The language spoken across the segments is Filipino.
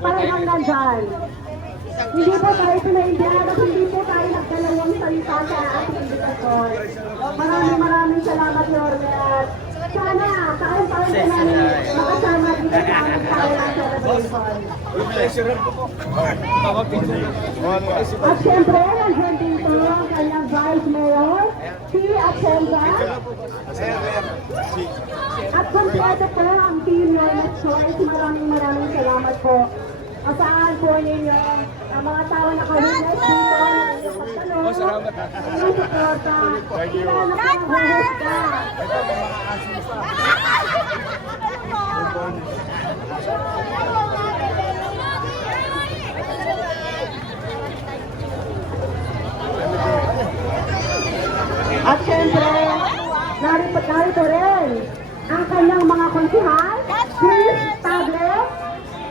talagang nandyan. Hindi po tayo pinaindihan at hindi po tayo nagdalawang salita sa ating invitasyon. Maraming salamat, Yorme. Sana, taon-taon ko namin makasama dito sa aming Thailand celebration. At syempre, nandiyan dito ang kanyang Vice Mayor, si Achelga. At kompleto po ang team Yorme Choice. Maraming salamat po. Asahan po ninyo ang mga tao na ka-witness dito ng inyong pagtanong, inyong suporta, ilan na pang-huhusga. At syempre, narito rin ang kanyang mga konsihal, Chris Tagle,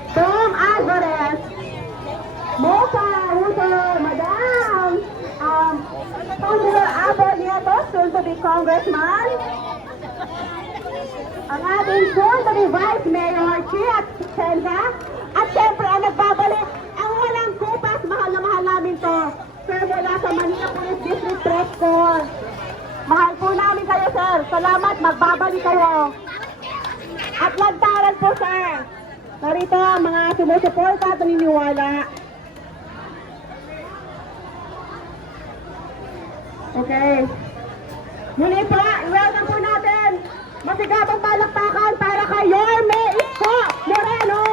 Tom Alvarez, Mocha Ruto, Madam, Councilor Abel Nieto, soon to be Congressman, ang ating soon to be Vice Mayor, Chia Chenza, at syempre ang nagbabalik, ang walang kupas, mahal na mahal namin to, sir, mula sa Manila Police District Press Corps. Mahal po namin kayo, sir. Salamat, magbabalik kayo. At lantaran po, sir. Narito ang mga sumusuporta at naniniwala. Okay. Muli po, i-welcome po natin masigabang palakpakan para kay Yorme Isko Moreno.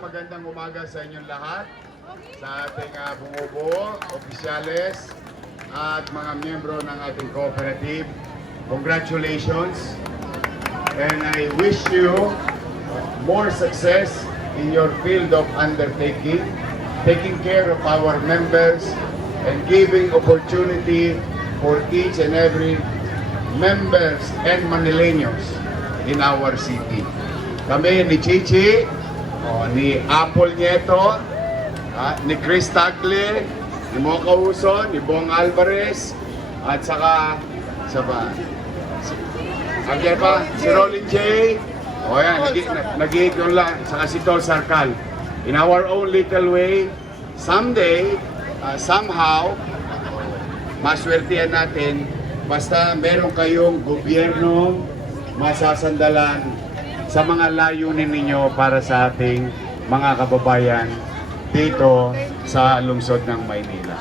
Magandang umaga sa inyong lahat, sa ating bumubuo, opisyales, at mga miyembro ng ating cooperative. Congratulations, and I wish you more success in your field of undertaking, taking care of our members, and giving opportunity for each and every members and Manileños in our city. Kami ni Chichi, ni Apple Nieto, ni Chris Tagle, ni Mocha Uson, ni Bong Alvarez, at saka si Rolling J, nag-iikon lang, saka si Tol Sarkal. In our own little way, someday, somehow, maswertihan natin, basta meron kayong gobyerno masasandalan sa mga layunin ninyo para sa ating mga kababayan dito sa lungsod ng Maynila.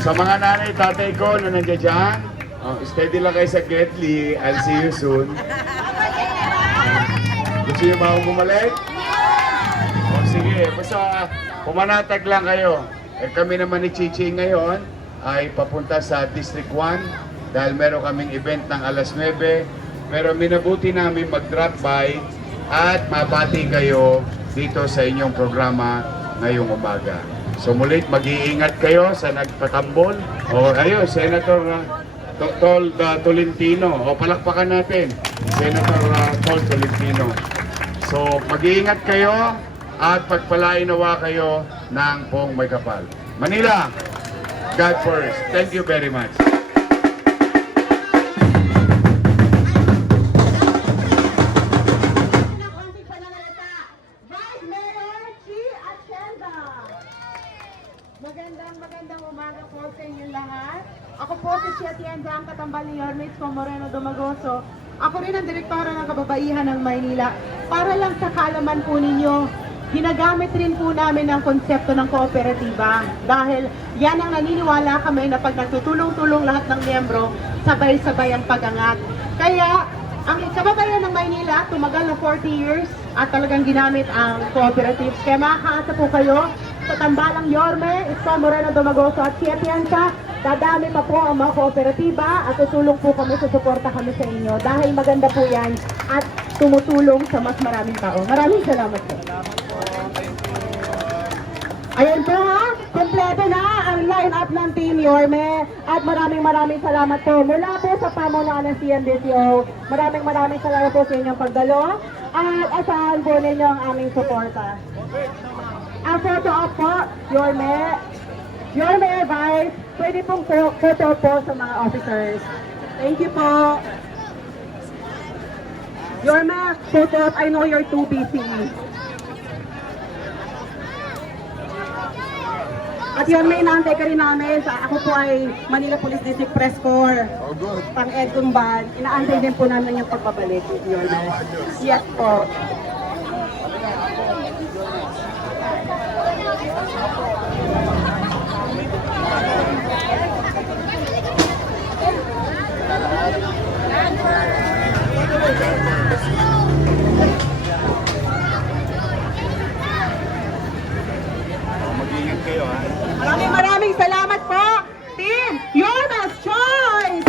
Sa mga nanay, tatay ko na nandiyan dyan, steady lang kayo sa Getly. I'll see you soon. Gusto nyo ba akong bumalik? Sige, basta pumanatag lang kayo. Kami naman ni Chichi ngayon ay papunta sa District 1 dahil meron kaming event ng alas 9. Pero minabuti namin mag-drop by at mabati kayo dito sa inyong programa ngayong umaga. So mulit, mag-iingat kayo sa nagpatambol. O ayun, Senator Tol Tolentino. O palakpakan natin, Senator Tol Tolentino. So mag-iingat kayo at pagpalain nawa kayo ng Pong May Kapal. Manila, God first. Thank you very much. Magandang umaga po sa inyong lahat. Ako po si Chia Tienza, ang katambal ni Yorme Isko Moreno Dumagoso. Ako rin ang direktora ng Kababaihan ng Maynila. Para lang sa kaalaman po ninyo, ginagamit rin po namin ang konsepto ng kooperatiba. Dahil yan ang naniniwala kami na pag nagtutulong-tulong lahat ng miyembro, sabay-sabay ang pag-angat. Kaya, ang kababayan ng Maynila, tumagal na 40 years at talagang ginamit ang cooperatives. Kaya makakaasa po kayo sa tambalang Yorme Isko Moreno Dumagoso at Chia Tienza. Dadami pa po ang mga kooperatiba at tutulong po kami, susuporta kami sa inyo dahil maganda po yan. At tumutulong sa mas maraming tao. Maraming salamat po. Ayan po ha, kompleto na ang line-up ng Team Yorme at maraming salamat po mula po sa pamunuan ng CNDCO. Maraming salamat po sa inyong pagdalo at asahan po ninyo ang aming suporta. Ang photo op po, Yorme Vice, pwede pong photo po sa mga officers. Thank you po. Yorme, photo op, I know you're too busy. At yun, may inaantay ka rin namin. Ako po ay Manila Police District Press Corps. Oh, good. Pang-Ed Kumban. Inaantay din po namin yung pagbabalik. Yun. Yes po. Mag-ingat kayo, ha? Maraming salamat po, Team Yorme's Choice!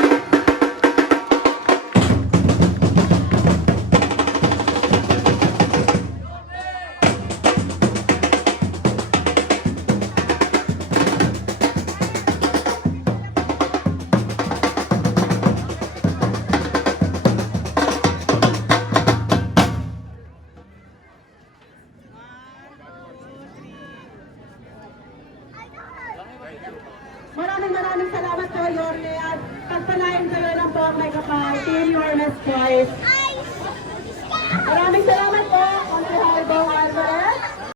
Maraming salamat po, Yorme, at pagpalain kayo ng buong may kapal, Team Yorme's Choice. Maraming salamat po, Honorable